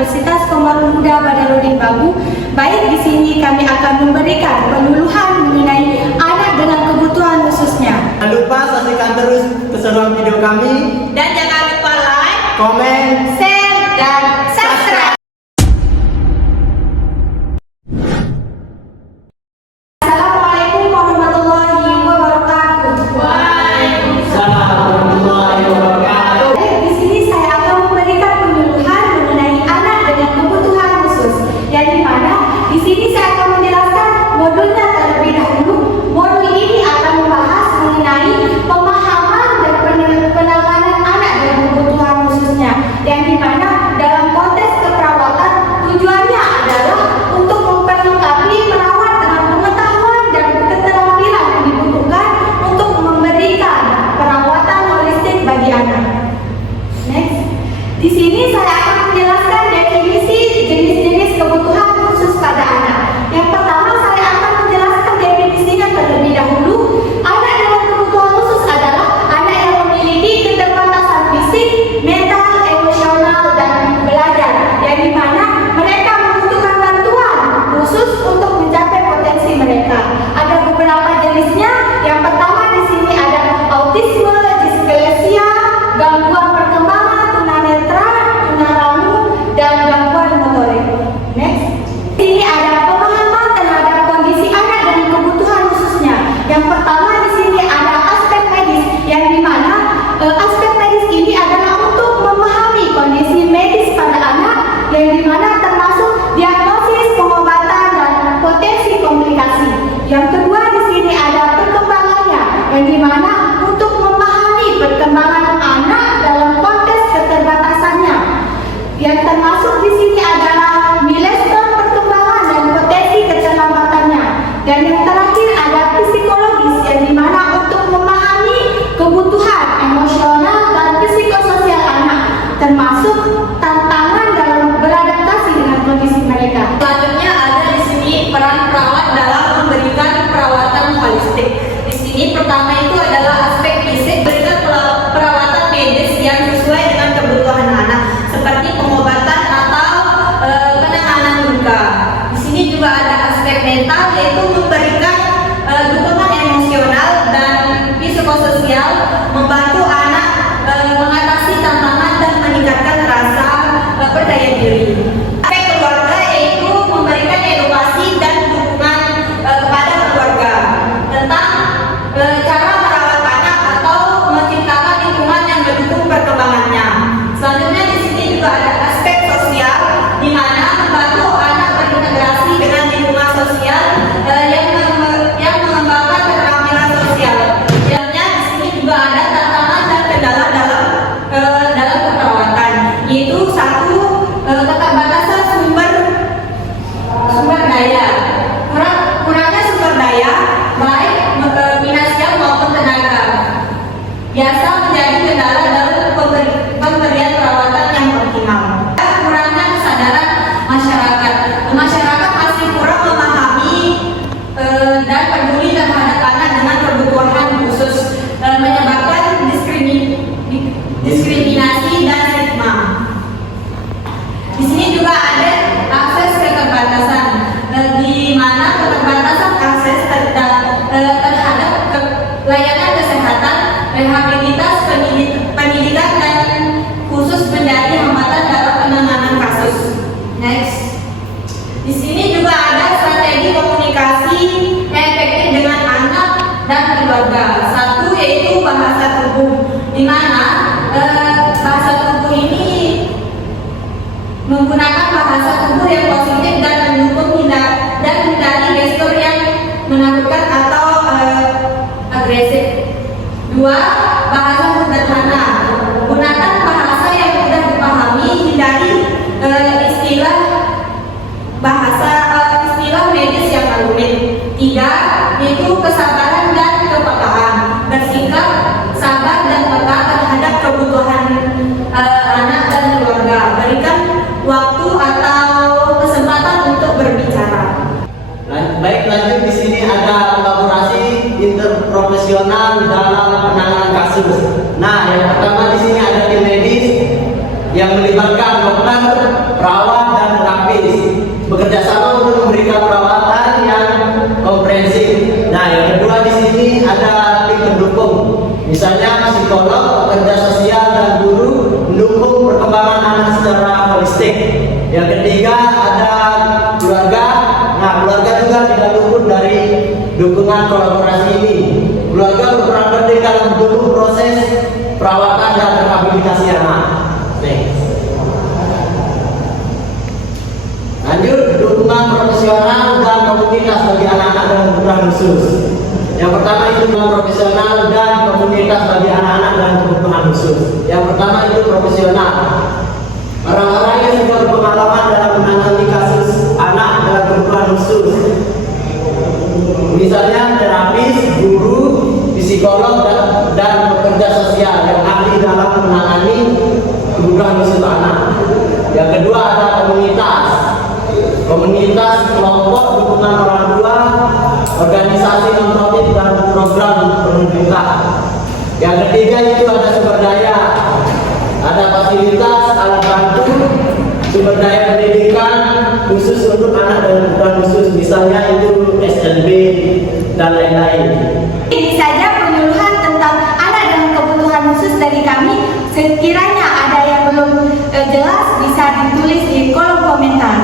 Universitas Komarun Muda Badarudin Bambu. Baik, di sini kami akan memberikan penyuluhan mengenai anak dengan kebutuhan khususnya. Jangan lupa saksikan terus keseruan video kami Dan jangan lupa like, komen, share, dan subscribe. Assalamualaikum warahmatullahi wabarakatuh. Waalaikumsalam warahmatullahi wabarakatuh. Di sini saya akan memberikan penyuluhan mengenai anak dengan kebutuhan khusus. Yang dimana di sini saya akan menjelaskan modulnya terlebih dahulu. Modul ini akan membahas mengenai pemahaman dan penanganan anak dengan kebutuhan khususnya. Yang dimana dalam konteks keperawatan tujuannya adalah untuk memperlengkapi perawat dengan pengetahuan dan keterampilan yang dibutuhkan untuk memberikan perawatan holistik bagi anak. Next, di sini saya akan menjelaskan definisi jenis-jenis kebutuhan khusus pada anak. Yang pertama saya akan menjelaskan definisinya terlebih dahulu. Anak dengan kebutuhan khusus adalah anak yang memiliki keterbatasan fisik, mental, emosional, dan belajar. Yang dimana mereka membutuhkan bantuan khusus untuk mencapai potensi mereka. Ada beberapa jenisnya. Yang pertama di sini ada autisme, disklesia, gangguan perkembangan, tunanetra, tunarungu, dan gangguan motorik. Next, ini ada pemahaman terhadap kondisi anak dengan kebutuhan khususnya. Yang pertama di sini ada aspek medis, yang dimana aspek medis ini adalah untuk memahami kondisi medis pada anak, yang dimana termasuk diagnosis, pengobatan, dan potensi komplikasi. Yang kedua di sini ada perkembangannya, yang dimana untuk memahami perkembangan anak dalam konteks keterbatasannya. Yang termasuk di sini adalah milestone perkembangan dan potensi keterlambatannya. Dan yang terakhir ada psikologis, yang dimana untuk memahami kebutuhan emosional dan psikososial anak, termasuk tantangan dalam beradaptasi dengan kondisi mereka. Selanjutnya ada di sini peran perawat dalam memberikan perawatan holistik. Di sini pertama itu adalah aspek fisik, berikan perawatan medis yang sesuai dengan kebutuhan anak, seperti pengobatan atau penanganan luka. Di sini juga ada aspek mental, yaitu memberikan dukungan emosional dan psikososial, membantu anak mengatasi tantangan dan meningkatkan rasa berdaya diri. Aspek keluarga yaitu memberikan edukasi dan dukungan kepada keluarga tentang cara merawat anak atau menciptakan lingkungan yang mendukung perkembangannya. Selanjutnya di sini juga ada aspek sosial, di mana membantu anak berintegrasi dengan lingkungan sosial yang mengembangkan keterampilan sosial. Selanjutnya di sini juga ada tantangan dan kendala dalam keperawatan, yaitu satu, keterbatasan sumber daya, kurangnya sumber daya baik finansial maupun tenaga, biasa menjadi kendala dalam pemberian perawatan yang optimal. Kurangnya kesadaran masyarakat masih kurang memahami dan peduli terhadap anak dengan kebutuhan khusus, menyebabkan diskriminasi dan stigma. Di sini juga ada akses keterbatasan, di mana keterbatasan akses terhadap layanan kesehatan, rehabilitas, pendidikan, dan khusus menjadi hambatan dalam penanganan kasus. Next, di sini juga ada strategi komunikasi yang efektif dengan anak dan keluarga. Satu yaitu bahasa tubuh, di mana bahasa tubuh ini menggunakan bahasa tubuh yang positif dan mendukung dan hindari gestur yang menakutkan atau agresif. Dua, bahasa sederhana, gunakan bahasa yang mudah dipahami, hindari istilah medis yang rumit. Tiga, yaitu kesabaran dan kepekaan, bersikap sabar dan peka terhadap kebutuhan anak dan keluarga, berikan waktu atau kesempatan untuk berbicara. Baik, lanjut di sini ada kolaborasi interprofesional dalam penanganan kasus. Nah, yang pertama di sini ada tim medis yang melibatkan dokter, perawat dan terapis bekerja sama untuk memberikan perawatan yang komprehensif. Nah, yang kedua di sini ada tim pendukung, misalnya psikolog, pekerja sosial dan guru mendukung perkembangan anak secara holistik. Yang ketiga ada keluarga. Nah, keluarga juga tidak luput dari dukungan kolaborasi ini. Keluarga berperan penting dalam mendukung proses perawatan dan rehabilitasi anak. Next. Lanjut, dukungan profesional dan komunitas bagi anak-anak dengan kebutuhan khusus. Yang pertama itu dukungan profesional dan komunitas bagi anak-anak dengan kebutuhan khusus. Yang pertama itu profesional. Orang-orang yang sudah berpengalaman dalam menangani kasus anak dengan kebutuhan khusus. Misalnya terapis, guru, psikolog dan pekerja sosial yang ahli dalam menangani kebutuhan khusus anak. Yang kedua ada komunitas kelompok dukungan orang tua, organisasi non-profit dan program penunjukan. Yang ketiga itu ada sumber daya, ada fasilitas, alat bantu, sumber daya pendidikan khusus untuk anak dengan kebutuhan khusus, misalnya itu SLB dan lain-lain. Ini saja penyuluhan tentang anak dengan kebutuhan khusus dari kami. Sekiranya ada yang belum jelas bisa ditulis di kolom komentar.